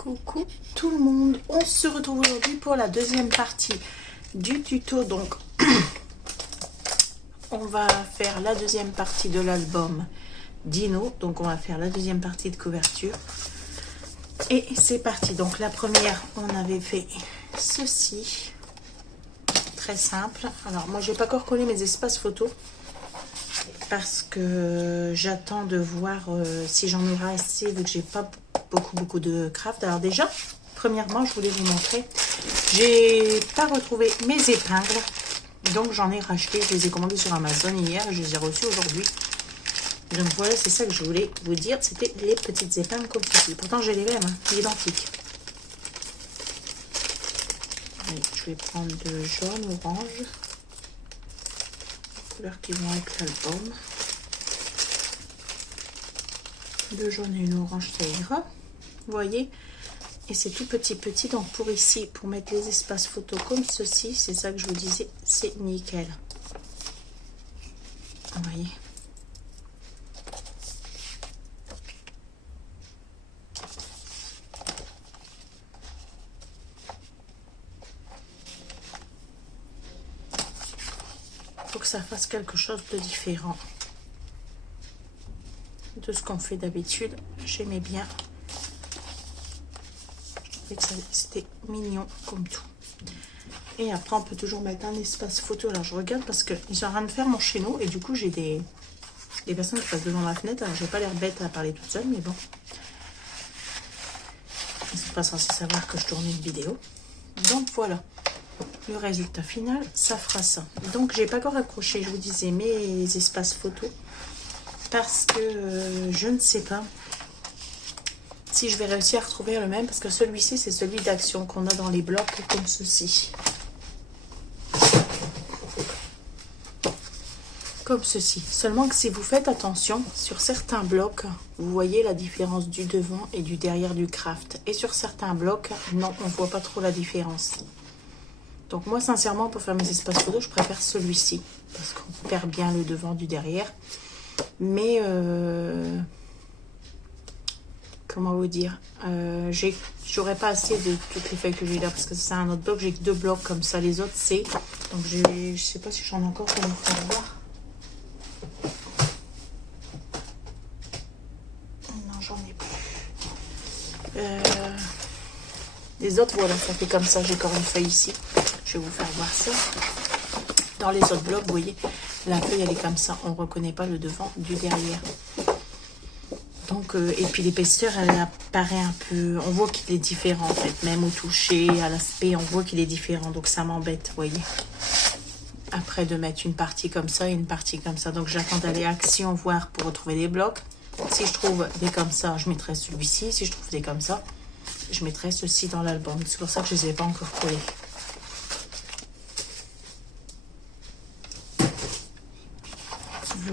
Coucou tout le monde, on se retrouve aujourd'hui pour la deuxième partie du tuto. Donc on va faire la deuxième partie de l'album Dino, donc on va faire la deuxième partie de couverture et c'est parti. Donc la première, on avait fait ceci, très simple. Alors moi j'ai pas encore collé mes espaces photos parce que j'attends de voir si j'en aurai assez, vu que j'ai pas beaucoup de craft. Alors déjà, premièrement, je voulais vous montrer, j'ai pas retrouvé mes épingles, donc j'en ai racheté. Je les ai commandées sur Amazon hier et je les ai reçues aujourd'hui. Donc voilà, c'est ça que je voulais vous dire, c'était les petites épingles comme ceci. Pourtant j'ai les mêmes, hein, identiques. Allez, je vais prendre de jaune, orange, couleurs qui vont avec l'album. Deux jaunes et une orange, ça ira. Vous voyez, et c'est tout petit. Donc pour ici, pour mettre les espaces photos comme ceci, c'est ça que je vous disais, c'est nickel. Vous voyez. Faut que ça fasse quelque chose de différent de ce qu'on fait d'habitude. J'aimais bien. C'était mignon comme tout. Et après on peut toujours mettre un espace photo. Alors je regarde parce qu'ils sont en train de faire mon chez nous et du coup j'ai des personnes qui passent devant ma fenêtre. Alors j'ai pas l'air bête à parler toute seule, mais bon, ils sont pas censés savoir que je tourne une vidéo. Donc voilà, le résultat final, ça fera ça. Donc j'ai pas encore accroché, je vous disais, mes espaces photos parce que je ne sais pas si je vais réussir à retrouver le même, parce que celui-ci c'est celui d'action qu'on a dans les blocs comme ceci. Comme ceci. Seulement que si vous faites attention, sur certains blocs, vous voyez la différence du devant et du derrière du craft. Et sur certains blocs, non, on ne voit pas trop la différence. Donc moi sincèrement, pour faire mes espaces photos, je préfère celui-ci, parce qu'on perd bien le devant du derrière. Mais comment vous dire, j'aurais pas assez de toutes les feuilles que j'ai là, parce que c'est un autre bloc, j'ai que 2 blocs comme ça, les autres c'est, donc je sais pas si j'en ai encore pour me faire voir. Non, j'en ai plus. Les autres, voilà, ça fait comme ça, j'ai encore une feuille ici, je vais vous faire voir ça. Dans les autres blocs, vous voyez, la feuille elle est comme ça, on reconnaît pas le devant du derrière. Donc, et puis l'épaisseur, elle apparaît un peu, on voit qu'il est différent en fait, même au toucher, à l'aspect, on voit qu'il est différent, donc ça m'embête, vous voyez. Après de mettre une partie comme ça et une partie comme ça, donc j'attends d'aller action voir pour retrouver des blocs. Si je trouve des comme ça, je mettrai celui-ci, si je trouve des comme ça, je mettrai ceci dans l'album. C'est pour ça que je ne les ai pas encore collés.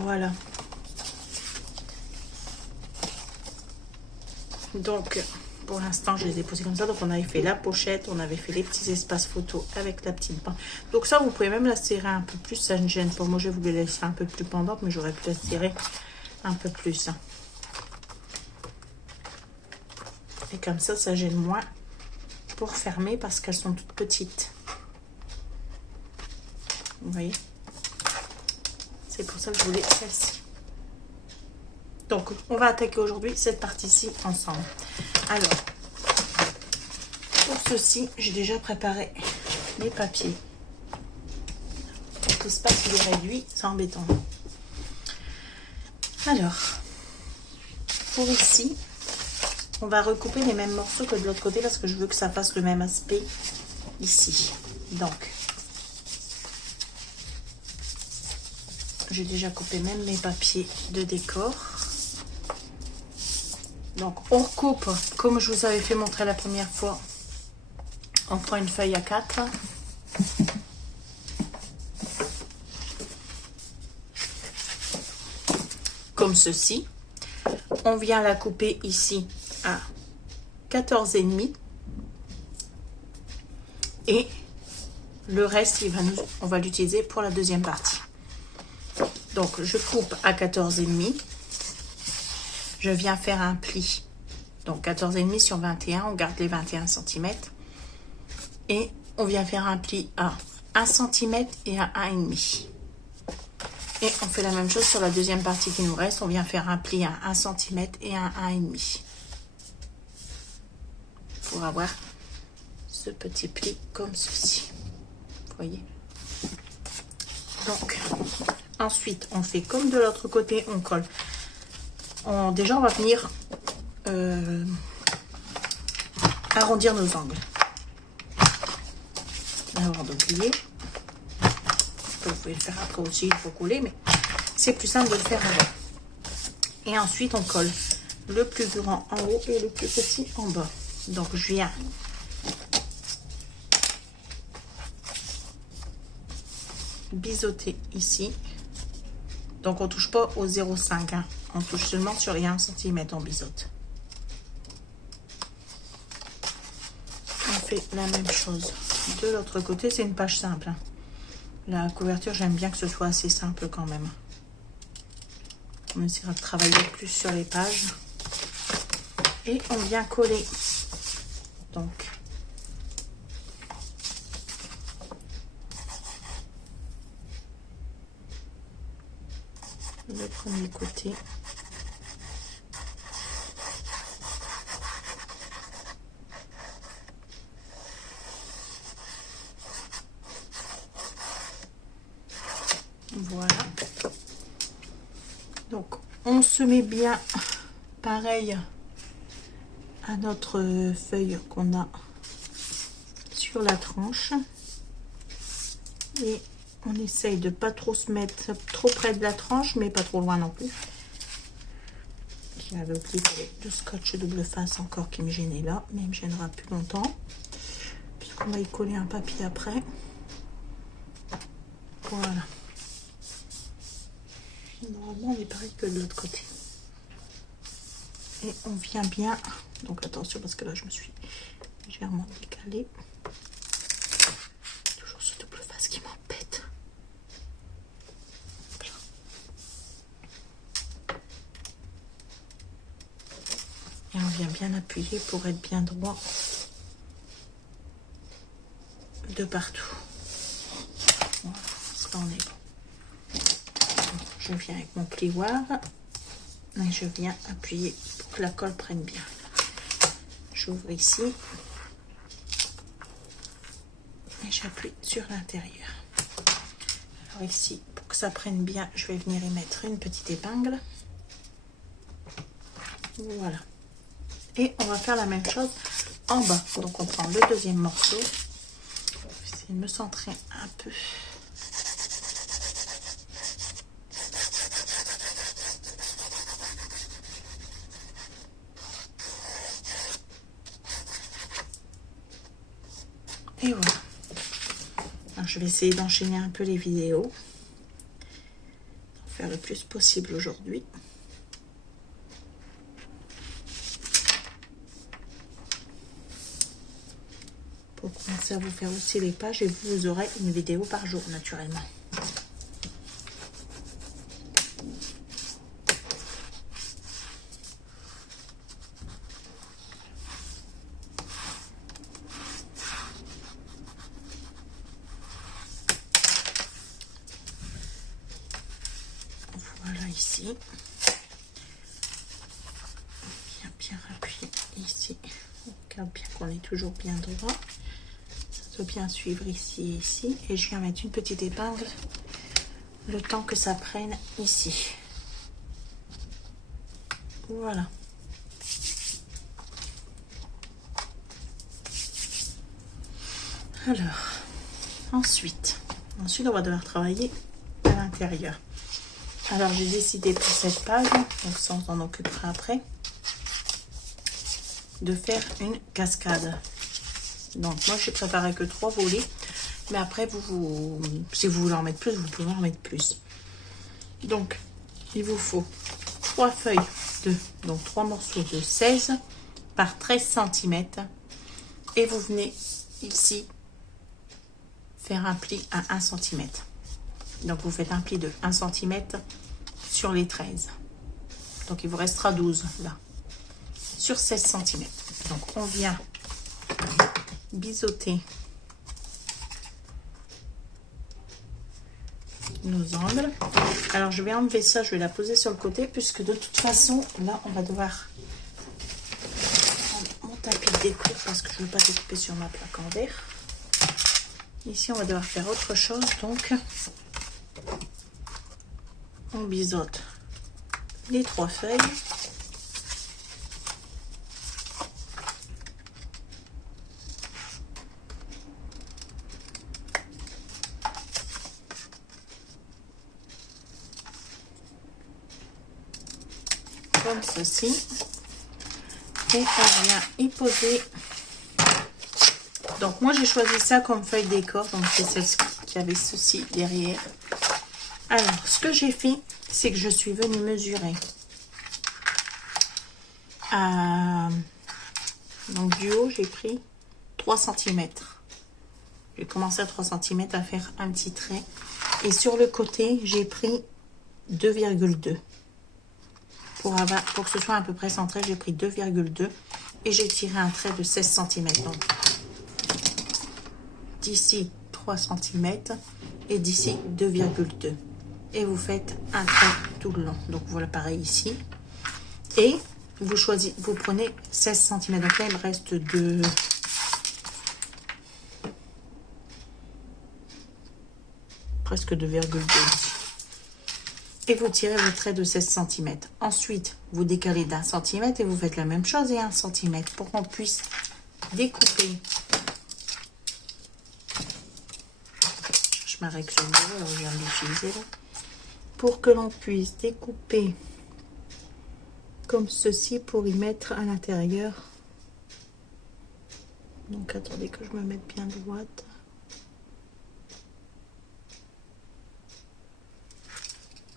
Voilà. Donc, pour l'instant, je les ai posés comme ça. Donc, on avait fait la pochette, on avait fait les petits espaces photos avec la petite bande. Donc, ça, vous pouvez même la serrer un peu plus. Ça ne gêne pas. Moi, je voulais la laisser un peu plus pendante, mais j'aurais pu la serrer un peu plus. Et comme ça, ça gêne moins pour fermer parce qu'elles sont toutes petites. Vous voyez? C'est pour ça que je voulais celle-ci. Donc, on va attaquer aujourd'hui cette partie-ci ensemble. Alors, pour ceci, j'ai déjà préparé les papiers. Donc, l'espace il est réduit, c'est embêtant. Alors, pour ici, on va recouper les mêmes morceaux que de l'autre côté parce que je veux que ça fasse le même aspect ici. Donc, j'ai déjà coupé même mes papiers de décor. Donc, on recoupe, comme je vous avais fait montrer la première fois. On prend une feuille A4. Comme ceci. On vient la couper ici à 14,5. Et le reste, on va l'utiliser pour la deuxième partie. Donc, je coupe à 14,5. Je viens faire un pli Donc 14,5 sur 21, on garde les 21 cm. Et on vient faire un pli à 1 cm et à 1,5. Et on fait la même chose sur la deuxième partie qui nous reste. On vient faire un pli à 1 cm et à 1,5. Pour avoir ce petit pli comme ceci. Vous voyez? Donc, ensuite, on fait comme de l'autre côté, on colle. Déjà, on va venir arrondir nos angles. Avant d'oublier, vous pouvez le faire après aussi, il faut coller, mais c'est plus simple de le faire avant. Et ensuite, on colle le plus grand en haut et le plus petit en bas. Donc, je viens biseauter ici. Donc, on touche pas au 0,5, hein. On touche seulement sur les 1 cm, on biseaute. On fait la même chose de l'autre côté. C'est une page simple, hein. La couverture, j'aime bien que ce soit assez simple quand même. On essaiera de travailler plus sur les pages. Et on vient coller. Donc, le premier côté. Voilà. Donc, on se met bien pareil à notre feuille qu'on a sur la tranche. Et on essaye de pas trop se mettre trop près de la tranche, mais pas trop loin non plus. J'avais oublié le scotch double face encore qui me gênait là, mais il me gênera plus longtemps, puisqu'on va y coller un papier après. Voilà. Normalement, on est pareil que de l'autre côté. Et on vient bien... Donc attention, parce que là, je me suis légèrement décalée. Toujours ce double face qui m'embête. Et on vient bien appuyer pour être bien droit de partout. Voilà, parce que là, on est bon. Je viens avec mon plioir et je viens appuyer pour que la colle prenne bien. J'ouvre ici et j'appuie sur l'intérieur. Alors ici, pour que ça prenne bien, je vais venir y mettre une petite épingle. Voilà. Et on va faire la même chose en bas. Donc on prend le deuxième morceau. Je vais essayer de me centrer un peu. Et voilà. Alors, je vais essayer d'enchaîner un peu les vidéos. Faire le plus possible aujourd'hui. Pour commencer à vous faire aussi les pages et vous aurez une vidéo par jour naturellement. Voilà ici. Bien appuyer ici. On regarde bien qu'on est toujours bien droit. Ça doit bien suivre ici et ici. Et je viens mettre une petite épingle le temps que ça prenne ici. Voilà. Alors, ensuite on va devoir travailler à l'intérieur. Alors, j'ai décidé pour cette page, donc ça on s'en occupera après, de faire une cascade. Donc, moi j'ai préparé que 3 volets, mais après, si vous voulez en mettre plus, vous pouvez en mettre plus. Donc, il vous faut 3 feuilles donc 3 morceaux de 16 par 13 cm. Et vous venez ici faire un pli à 1 cm. Donc, vous faites un pli de 1 cm sur les 13. Donc, il vous restera 12 là. sur 16 cm. Donc on vient biseauter nos angles. Alors je vais enlever ça, je vais la poser sur le côté puisque de toute façon là on va devoir prendre mon tapis de découpe parce que je ne veux pas découper sur ma plaque en verre. Ici on va devoir faire autre chose, donc on biseaute les 3 feuilles. Comme ceci, et on vient y poser. Donc moi j'ai choisi ça comme feuille décor, donc c'est celle-ci qui avait ceci derrière. Alors ce que j'ai fait, c'est que je suis venue mesurer donc du haut j'ai pris 3 cm. J'ai commencé à 3 cm à faire un petit trait, et sur le côté j'ai pris 2,2. Pour que ce soit à peu près centré, j'ai pris 2,2 et j'ai tiré un trait de 16 cm. Donc d'ici 3 cm et d'ici 2,2. Et vous faites un trait tout le long. Donc voilà, pareil ici. Et vous prenez 16 cm. Donc là, il me reste presque 2,2 ici. Et vous tirez vos traits de 16 cm. Ensuite, vous décalez d'1 cm et vous faites la même chose et 1 cm pour qu'on puisse découper. Je m'arrête sur le bureau, je viens de l'utiliser là. Pour que l'on puisse découper comme ceci pour y mettre à l'intérieur. Donc attendez que je me mette bien droite.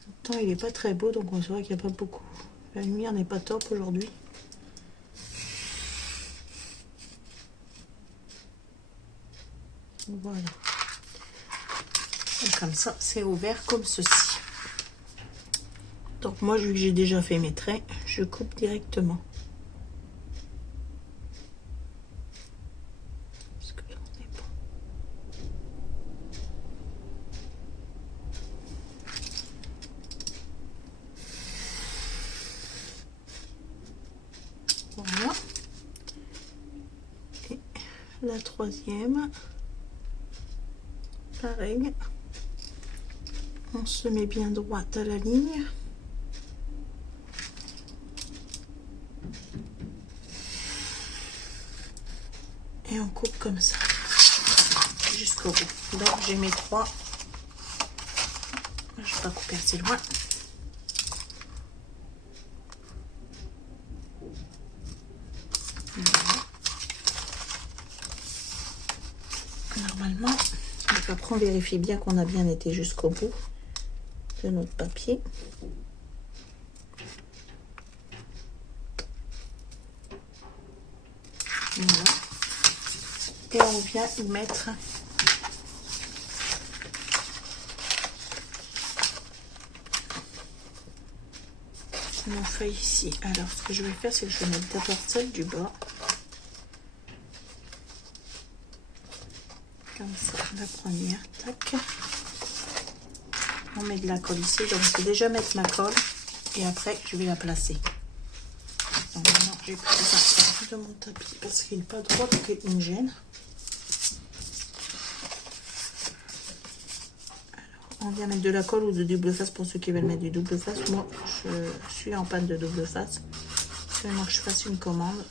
Le temps il est pas très beau, donc c'est vrai qu'il n'y a pas beaucoup. La lumière n'est pas top aujourd'hui. Voilà. Et comme ça, c'est ouvert comme ceci. Donc moi, vu que j'ai déjà fait mes traits, je coupe directement. Parce que là, on est bon. Voilà. Et la troisième, pareil. On se met bien droite à la ligne. Et on coupe comme ça jusqu'au bout. Donc j'ai mes 3. Je ne vais pas couper assez loin. Voilà. Normalement, après on vérifie bien qu'on a bien été jusqu'au bout de notre papier. Voilà. Et on vient y mettre nos feuilles ici. Alors ce que je vais faire, c'est que je vais mettre d'abord celle du bas. Comme ça, la première, tac. On met de la colle ici, donc je vais déjà mettre ma colle et après je vais la placer. Donc maintenant j'ai pris ça de mon tapis parce qu'il n'est pas droit, donc il me gêne. On vient mettre de la colle ou de double face pour ceux qui veulent mettre du double face. Moi, je suis en panne de double face. Seulement que je fasse une commande.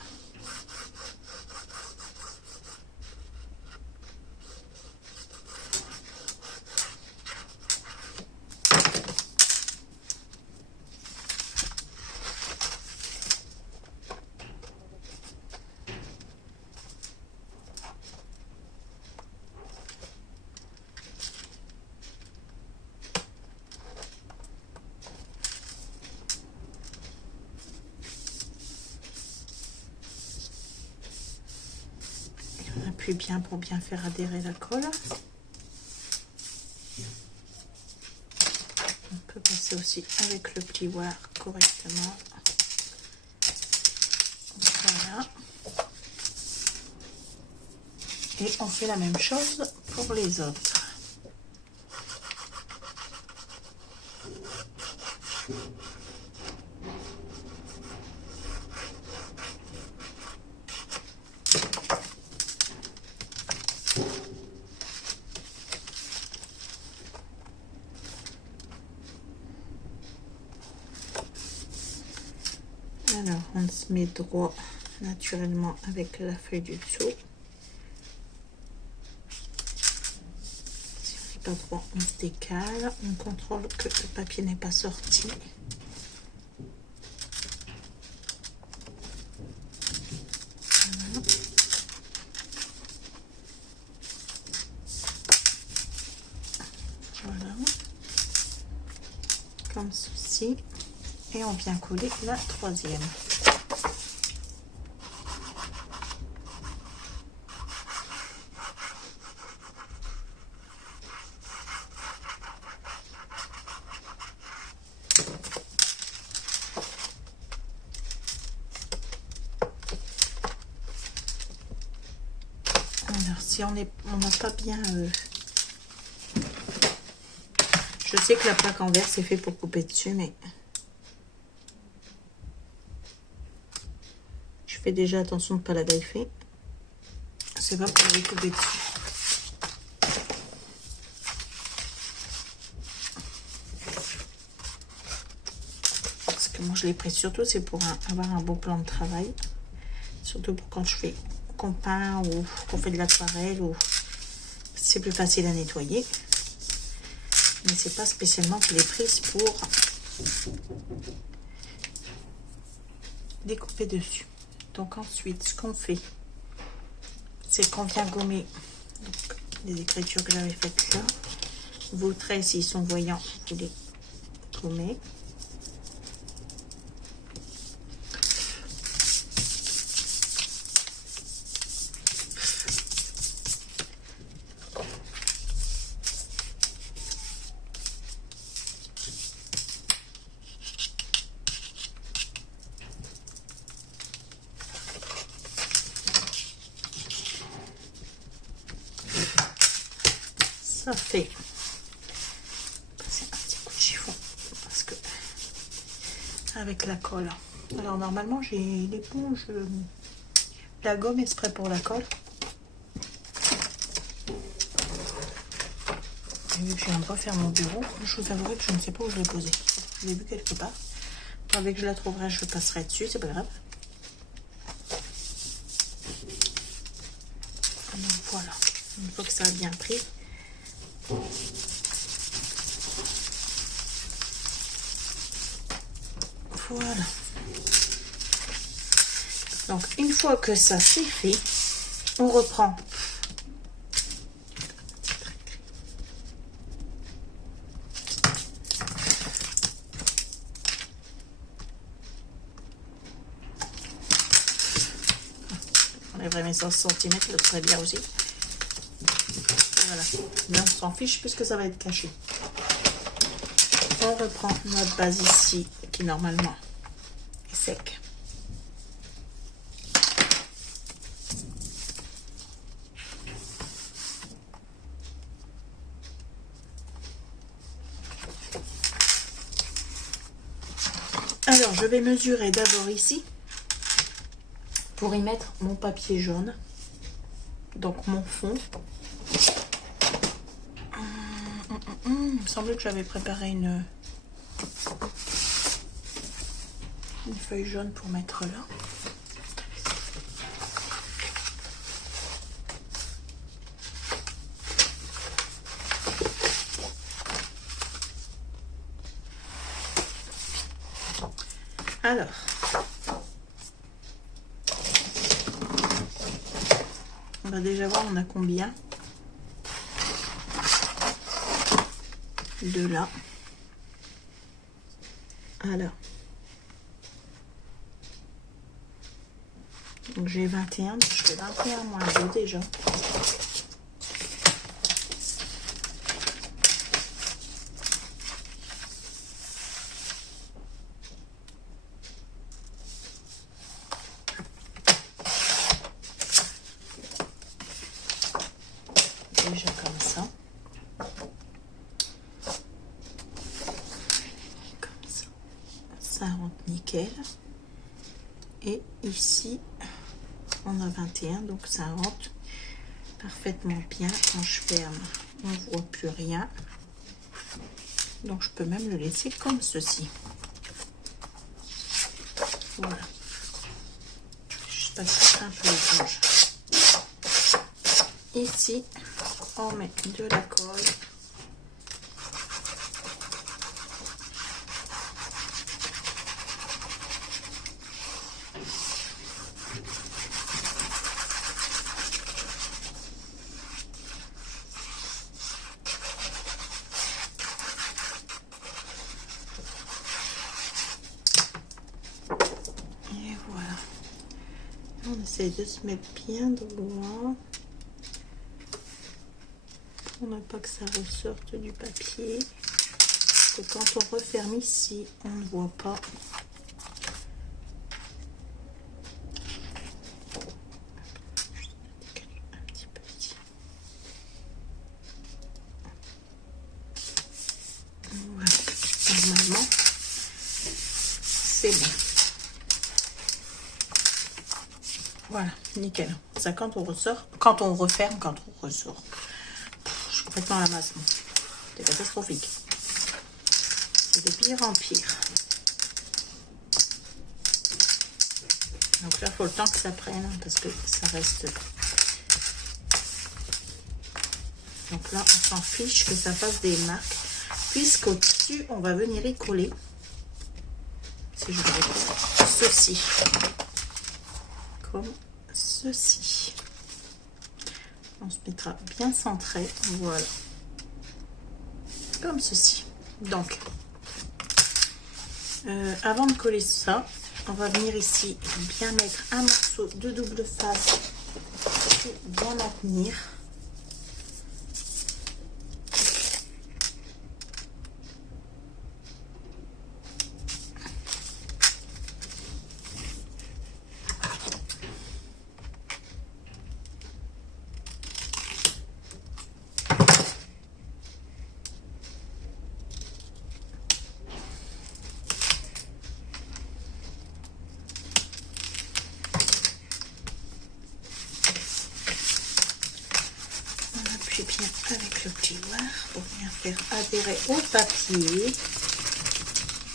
Appuie bien pour bien faire adhérer la colle. On peut passer aussi avec le plioir correctement. Voilà. Et on fait la même chose pour les autres. Alors, on se met droit naturellement avec la feuille du dessous. Si on n'est pas droit, on se décale. On contrôle que le papier n'est pas sorti. Voilà. Voilà. Comme ceci. Et on vient coller la troisième. Alors, si on n'a pas bien... Je sais que la plaque en verre, c'est fait pour couper dessus, mais... Je fais déjà attention de ne pas la griffer. C'est pas pour les couper dessus. Parce que moi, je l'ai pris surtout, c'est pour avoir un beau plan de travail. Surtout pour quand je fais qu'on peint ou qu'on fait de l'aquarelle, ou c'est plus facile à nettoyer. Mais c'est pas spécialement que je l'ai prise pour découper dessus. Donc ensuite, ce qu'on fait, c'est qu'on vient gommer donc, les écritures que j'avais faites là. Vos traits, s'ils sont voyants, vous les gommez. Ça fait passer un petit coup de chiffon parce que avec la colle. Alors normalement j'ai l'éponge, la gomme exprès pour la colle. Et vu que je viens de refaire mon bureau, je vous avouerai que je ne sais pas où je l'ai posée. Je l'ai vu quelque part. Avec que je la trouverai, je passerai dessus, c'est pas grave. Donc voilà, une fois que ça a bien pris. Voilà. Donc, une fois que ça c'est fait, on reprend. On enlèverait mes 100 cm, ce serait bien aussi. Voilà. Mais on s'en fiche puisque ça va être caché. On reprend notre base ici, qui normalement est sec. Alors, je vais mesurer d'abord ici pour y mettre mon papier jaune, donc mon fond. Il me semblait que j'avais préparé une feuille jaune pour mettre là. Alors, on va déjà voir on a combien de là. Alors, donc j'ai 21, donc je fais 21 moins 2 déjà. ça rentre nickel. Et ici, on a 21, donc ça rentre parfaitement bien. Quand je ferme, on ne voit plus rien. Donc je peux même le laisser comme ceci. Voilà. Je passe un peu l'éponge. Ici, on met de la colle. Et voilà. On essaie de se mettre bien droit. Pour ne pas que ça ressorte du papier. Que quand on referme ici, on ne voit pas. Un petit peu ici. Voilà. Normalement, c'est bon. Voilà, nickel. Ça, quand on ressort, quand on referme, quand on ressort. Je suis complètement à la masse. C'est catastrophique. C'est de pire en pire. Donc là, il faut le temps que ça prenne parce que ça reste. Donc là, on s'en fiche que ça fasse des marques. Puisqu'au-dessus, on va venir y coller. Si je voudrais faire ceci. Comme ceci. On se mettra bien centré. Voilà. Comme ceci. Donc, avant de coller ça, on va venir ici bien mettre un morceau de double face pour bien maintenir. Bien avec le petit noir pour bien faire adhérer au papier.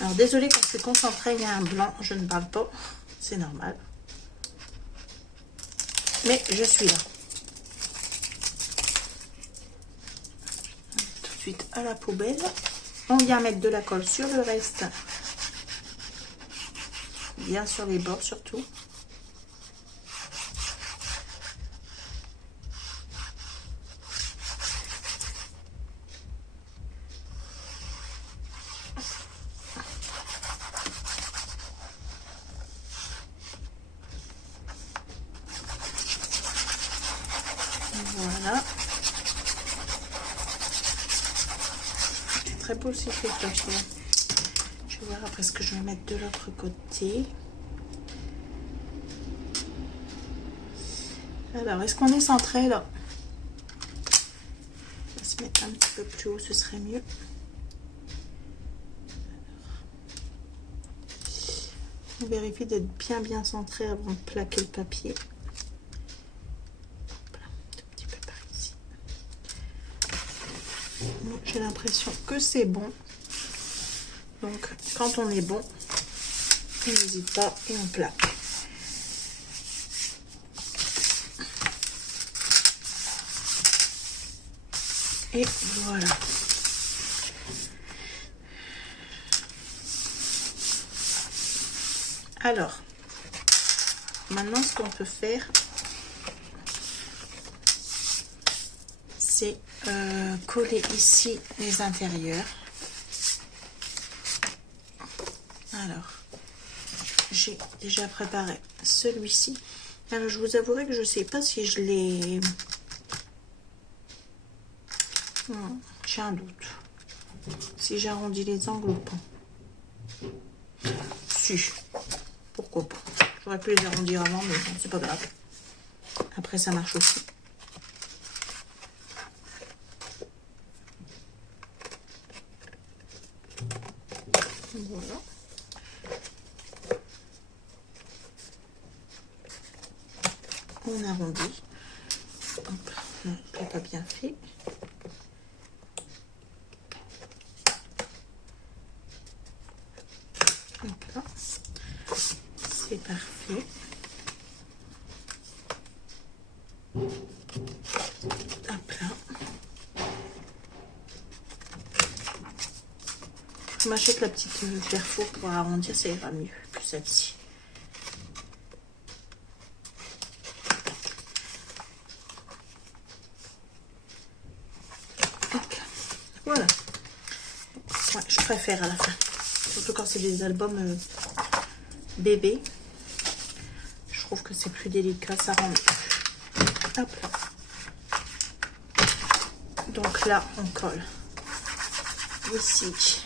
Alors désolé quand c'est concentré il y a un blanc, je ne parle pas, c'est normal, mais je suis là. Tout de suite à la poubelle. On vient mettre de la colle sur le reste, bien sur les bords surtout. Voilà. C'est très beau aussi ce papier. Je vais voir après ce que je vais mettre de l'autre côté. Alors, est-ce qu'on est centré là? On va se mettre un petit peu plus haut, ce serait mieux. On vérifie d'être bien centré avant de plaquer le papier. J'ai l'impression que c'est bon. Donc quand on est bon, on n'hésite pas et on plaque. Et voilà. Alors, maintenant ce qu'on peut faire, c'est coller ici les intérieurs. Alors, j'ai déjà préparé celui-ci. Alors, je vous avouerai que je ne sais pas si je l'ai... J'ai un doute. Si j'arrondis les angles ou pas. Si. Pourquoi pas. J'aurais pu les arrondir avant, mais bon, c'est pas grave. Après, ça marche aussi. Voilà. on arrondit. Hop, non, je l'ai pas bien fait. Hop là. C'est parfait. Hop là. Je m'achète la petite perfo pour arrondir, ça ira mieux que celle-ci. Voilà. Ouais, je préfère à la fin. Surtout quand c'est des albums bébés. Je trouve que c'est plus délicat, ça rend mieux. Hop là. Donc là, on colle. Ici.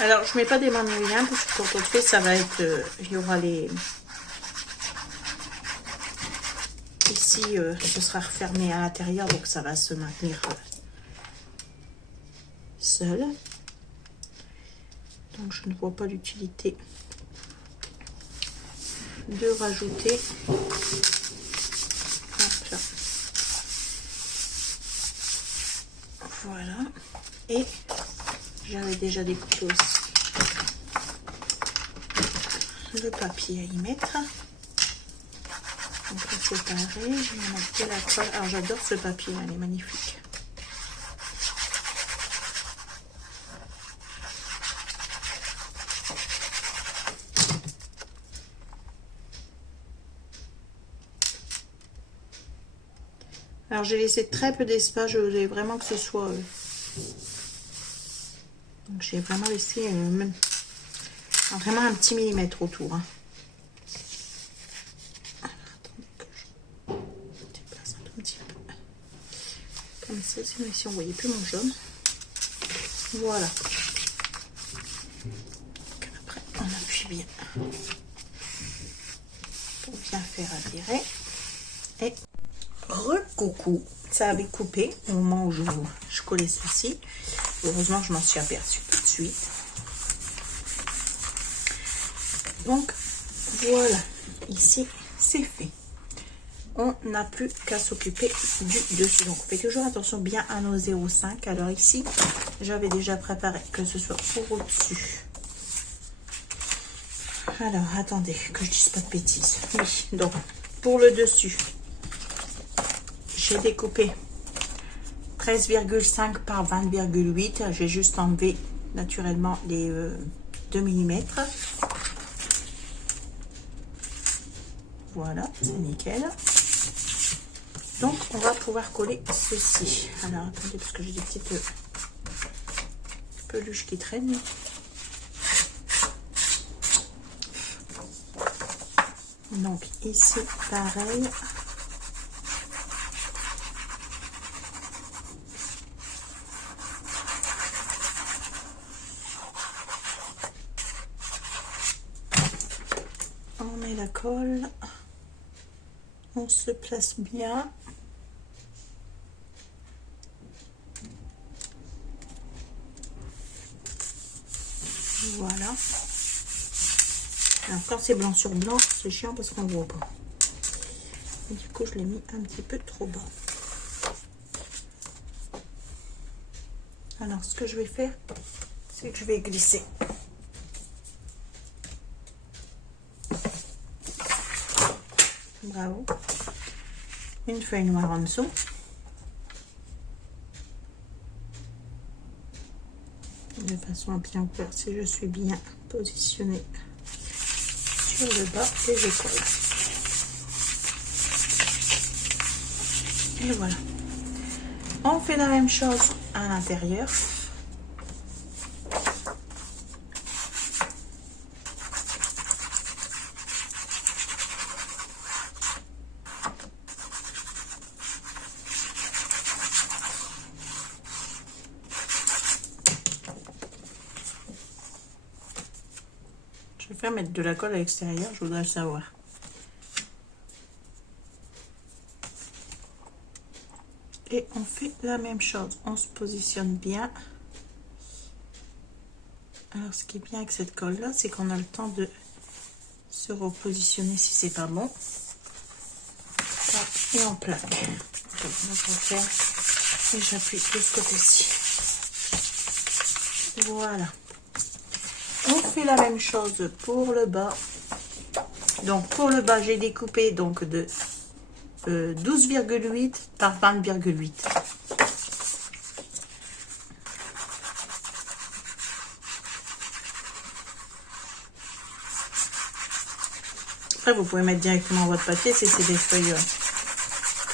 Alors, je mets pas des manuriens parce que quand on le fait, ça va être... il y aura les... Ici, ce sera refermé à l'intérieur, donc ça va se maintenir seul. Donc, je ne vois pas l'utilité de rajouter. Hop là. Voilà. Et j'avais déjà découpé aussi le papier à y mettre. Donc là c'est pareil, je vais mettre de la colle. Alors j'adore ce papier, elle est magnifique. Alors j'ai laissé très peu d'espace, je voulais vraiment que ce soit... Donc j'ai vraiment laissé vraiment un petit millimètre autour. Hein. Alors, attendez que je déplace un tout petit peu. Comme ça, sinon ici on ne voyait plus mon jaune. Voilà. Donc, après on appuie bien pour bien faire adhérer. Et recoucou, ça avait coupé au moment où je collais ceci. Heureusement, je m'en suis aperçue tout de suite. Donc, voilà. Ici, c'est fait. On n'a plus qu'à s'occuper du dessus. Donc, on fait toujours attention bien à nos 0,5. Alors ici, j'avais déjà préparé que ce soit pour au-dessus. Alors, attendez, que je dise pas de bêtises. Oui, donc, pour le dessus, j'ai découpé 13,5 par 20,8. J'ai juste enlevé naturellement les 2 mm. Voilà, c'est nickel. Donc, on va pouvoir coller ceci. Alors, attendez, parce que j'ai des petites peluches qui traînent. Donc, ici, pareil. On met la colle. On se place bien. Voilà. Alors quand c'est blanc sur blanc, c'est chiant parce qu'on ne voit pas. Et du coup, je l'ai mis un petit peu trop bas. Alors, ce que je vais faire, c'est que je vais glisser. Bravo. Une feuille noire en dessous. De façon à bien voir si je suis bien positionnée sur le bas et je colle. Et voilà. On fait la même chose à l'intérieur. Je vais faire mettre de la colle à l'extérieur, je voudrais le savoir. Et on fait la même chose, on se positionne bien. Alors ce qui est bien avec cette colle là, c'est qu'on a le temps de se repositionner si c'est pas bon. Et en plaque. Donc, je referme et j'appuie de ce côté-ci. Voilà. On fait la même chose pour le bas. Donc pour le bas, j'ai découpé donc de 12,8 par 20,8. Après, vous pouvez mettre directement votre papier si c'est des feuilles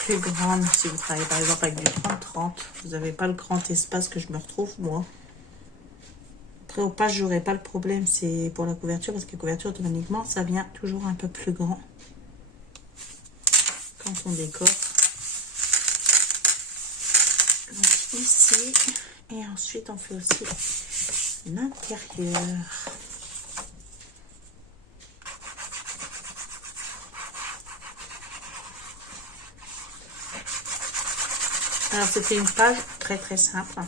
plus grandes. Si vous travaillez par exemple avec du 30-30, vous n'avez pas le grand espace que je me retrouve moi. Après, au page, j'aurai pas le problème, c'est pour la couverture, parce que la couverture, automatiquement, ça vient toujours un peu plus grand quand on décore. Donc ici, et ensuite, on fait aussi l'intérieur. Alors, c'était une page très très simple.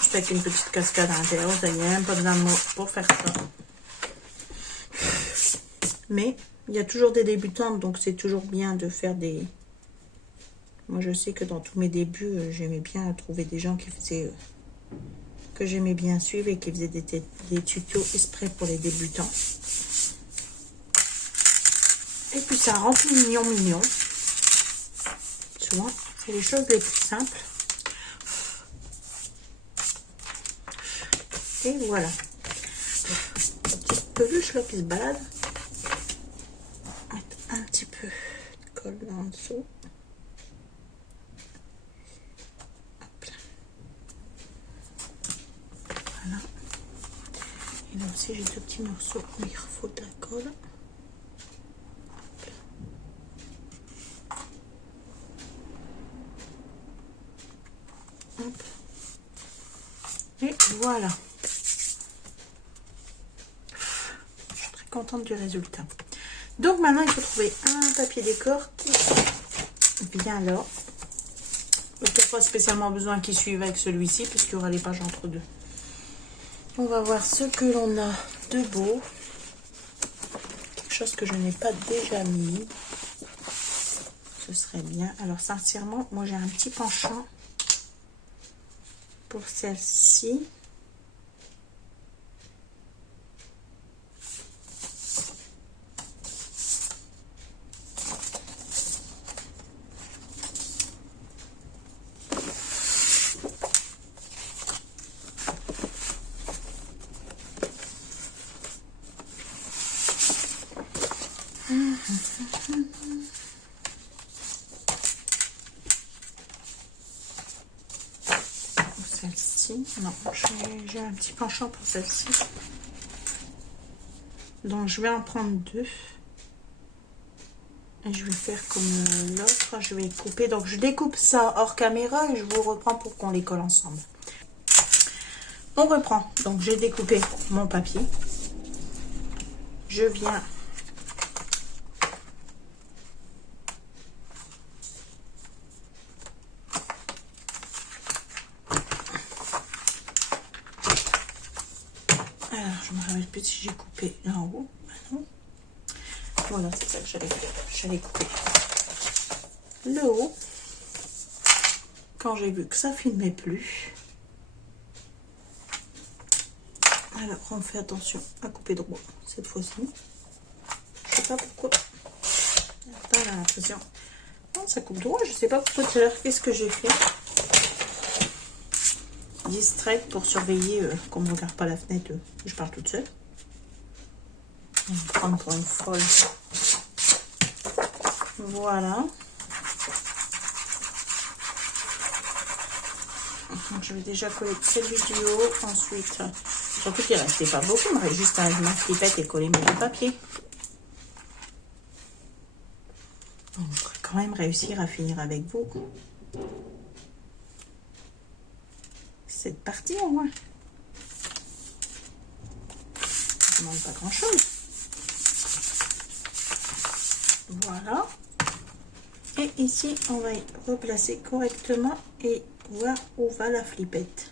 Juste avec une petite cascade à l'intérieur, vous n'avez même pas besoin de mots pour faire ça. Mais il y a toujours des débutantes, donc c'est toujours bien de faire des... Moi, je sais que dans tous mes débuts, j'aimais bien trouver des gens qui faisaient... que j'aimais bien suivre et qui faisaient des tutos exprès pour les débutants. Et puis, ça remplit mignon. Souvent, c'est les choses les plus simples. Et voilà. Une petite peluche là qui se balade. Mettre un petit peu de colle en dessous. Hop là. Voilà. Et là aussi, j'ai deux petits morceaux où il faut de la colle. Hop. Et voilà. Je suis très contente du résultat. Donc maintenant, il faut trouver un papier décor qui vient là. Il n'y a pas spécialement besoin qu'il suive avec celui-ci, puisqu'il y aura les pages entre deux. On va voir ce que l'on a de beau. Quelque chose que je n'ai pas déjà mis. Ce serait bien. Alors sincèrement, moi j'ai un petit penchant pour celle-ci. Celle-ci, non, j'ai un petit penchant pour celle-ci. Donc je vais en prendre deux. Et je vais faire comme l'autre, je vais couper. Donc je découpe ça hors caméra et je vous reprends pour qu'on les colle ensemble. On reprend. Donc j'ai découpé mon papier. Je viens je me rappelle plus si j'ai coupé là en haut. Non. Voilà, c'est ça que j'allais faire. J'allais couper le haut. Quand j'ai vu que ça filmait plus. Alors, on fait attention à couper droit cette fois-ci. Je sais pas pourquoi. J'ai pas l'impression. Non, ça coupe droit. Je sais pas pourquoi tout à l'heure. Qu'est-ce que j'ai fait? Distraite pour surveiller qu'on ne me regarde pas la fenêtre. Je pars toute seule. On va me prendre pour une folle. Voilà. Donc, je vais déjà coller cette vidéo. Ensuite, surtout qu'il ne restait pas beaucoup. Il me reste juste à ma flippette et coller mes deux papiers. Donc, je pourrais quand même réussir à finir avec vous cette partie au moins. Ça ne demande pas grand chose. Voilà. Et ici, on va y replacer correctement et voir où va la flippette.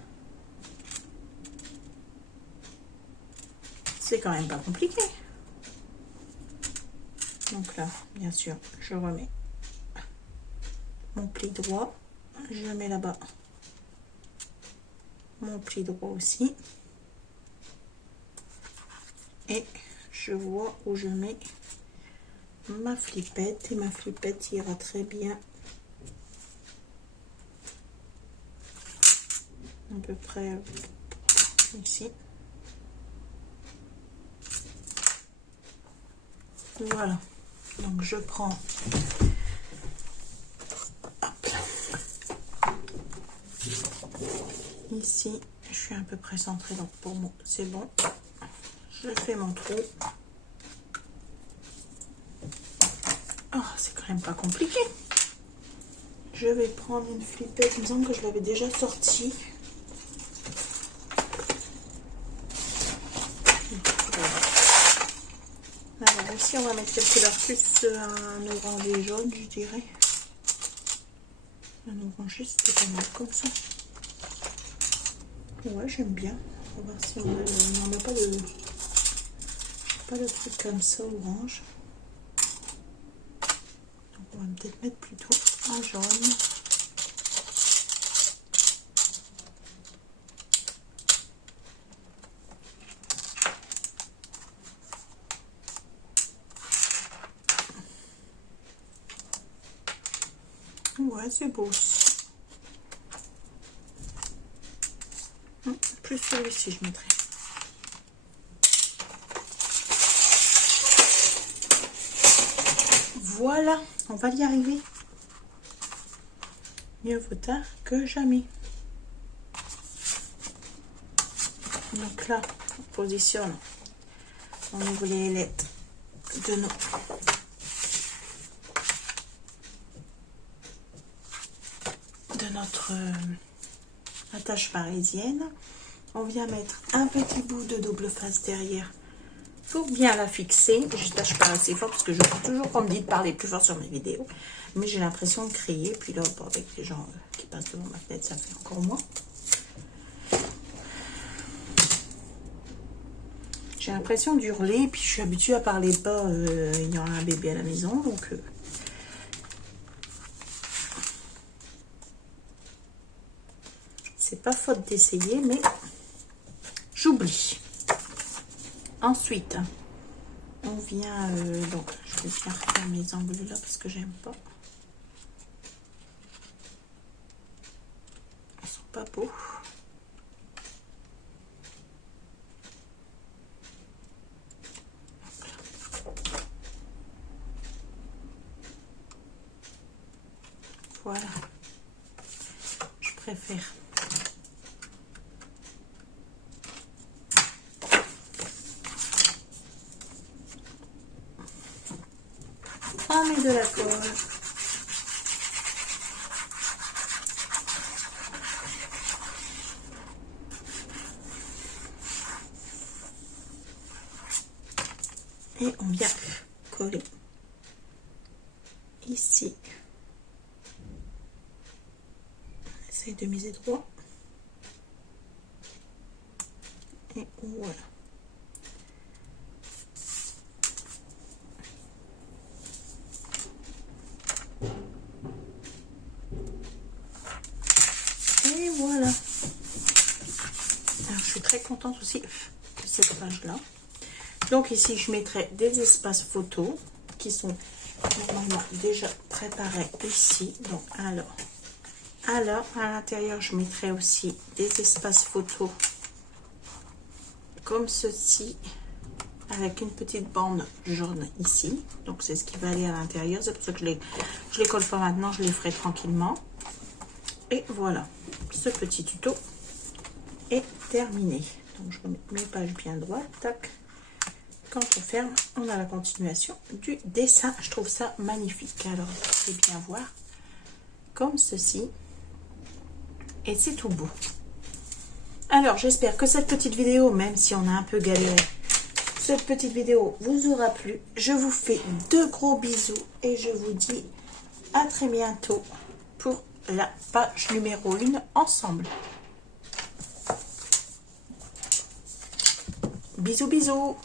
C'est quand même pas compliqué. Donc là, bien sûr, je remets mon pli droit, je mets là-bas mon pli droit aussi, et je vois où je mets ma flippette, et ma flippette ira très bien à peu près ici. Voilà, donc je prends, hop là. Ici je suis à peu près centrée, donc pour moi c'est bon. Je fais mon trou. Oh, c'est quand même pas compliqué. Je vais prendre une flippette, il me semble que je l'avais déjà sortie. Alors ici on va mettre quelques couleurs plus un orangé jaune, je dirais. Un orangé, c'était pas mal comme ça. Ouais, j'aime bien. On va voir si on n'a pas de truc comme ça orange. Donc on va peut-être mettre plutôt un jaune. Ouais, c'est beau aussi. Plus celui-ci, je mettrai. Voilà, on va y arriver. Mieux vaut tard que jamais. Donc là, on positionne. On ouvre les ailettes de notre attache parisienne. On vient mettre un petit bout de double face derrière pour bien la fixer. Je tâche pas assez fort parce que je trouve toujours qu'on me dit de parler plus fort sur mes vidéos, mais j'ai l'impression de crier. Puis là, avec les gens qui passent devant ma fenêtre, ça fait encore moins. J'ai l'impression d'hurler, puis je suis habituée à parler pas ayant un bébé à la maison, donc c'est pas faute d'essayer, mais j'oublie. Ensuite, on vient donc je vais bien refaire mes angles là parce que j'aime pas. Ils sont pas beaux. Voilà. Je préfère. On met de la colle. Et on vient coller ici. Essaye de miser droit. Et voilà. Et voilà. Alors, je suis très contente aussi de cette page-là. Donc ici, je mettrai des espaces photos qui sont normalement déjà préparés ici. Donc alors à l'intérieur, je mettrai aussi des espaces photos comme ceci, avec une petite bande jaune ici. Donc c'est ce qui va aller à l'intérieur. C'est pour ça que je les colle pas maintenant, je les ferai tranquillement. Et voilà, ce petit tuto est terminé. Donc je remets mes pages bien droites. Tac. Quand on ferme, on a la continuation du dessin. Je trouve ça magnifique. Alors, je vais bien voir comme ceci. Et c'est tout beau. Alors, j'espère que cette petite vidéo, même si on a un peu galéré, cette petite vidéo vous aura plu. Je vous fais de gros bisous et je vous dis à très bientôt pour la page numéro 1 ensemble. Bisous, bisous.